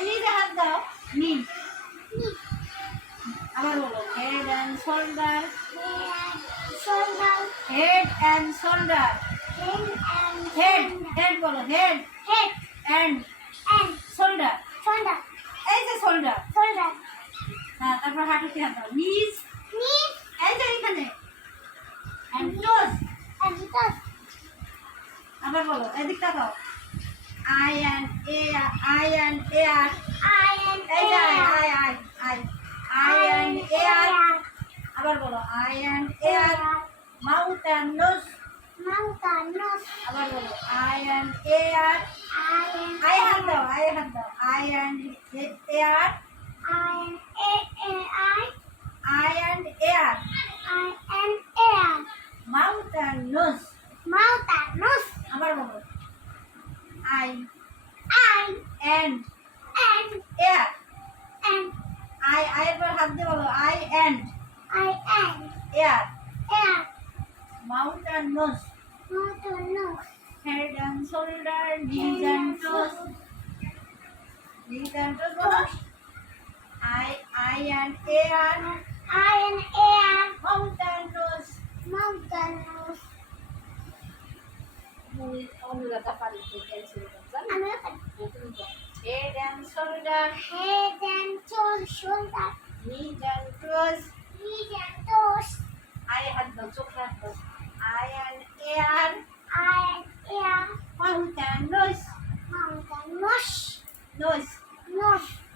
নিচে হাত দাও। নি আবার বলো head and shoulder head and shoulder head head বলো হেড হেড অ্যান্ড শোল্ডার এই যে শোল্ডার হ্যাঁ তারপর হাঁটুতে হাত দাও? নিচ এই যে এখানে অ্যান্ড টোজ আবার বলো এদিক তাকাও I and A I and a আর এই যে I I I I I and a আর আবার বলো I and a R mouth and nose আবার বলো I and a R I হাত দাও আই হাত দাও I and a R I and a R mouth and nose I and and and A R and I I এর পর হাত দিয়ে বলো I and I and A R air mouth and nose mouth and nose head and shoulder, knees and toes. Knees and toes বলো I, I and A and I and air mouth and nose. mouth and nose Anuradha পারি soldat. Head and toes, shoulder. Knees and toes. Knees and toes. I had the chocolate. I and air. I and air. Mouth and nose. Mouth and nose. Nose. Nose.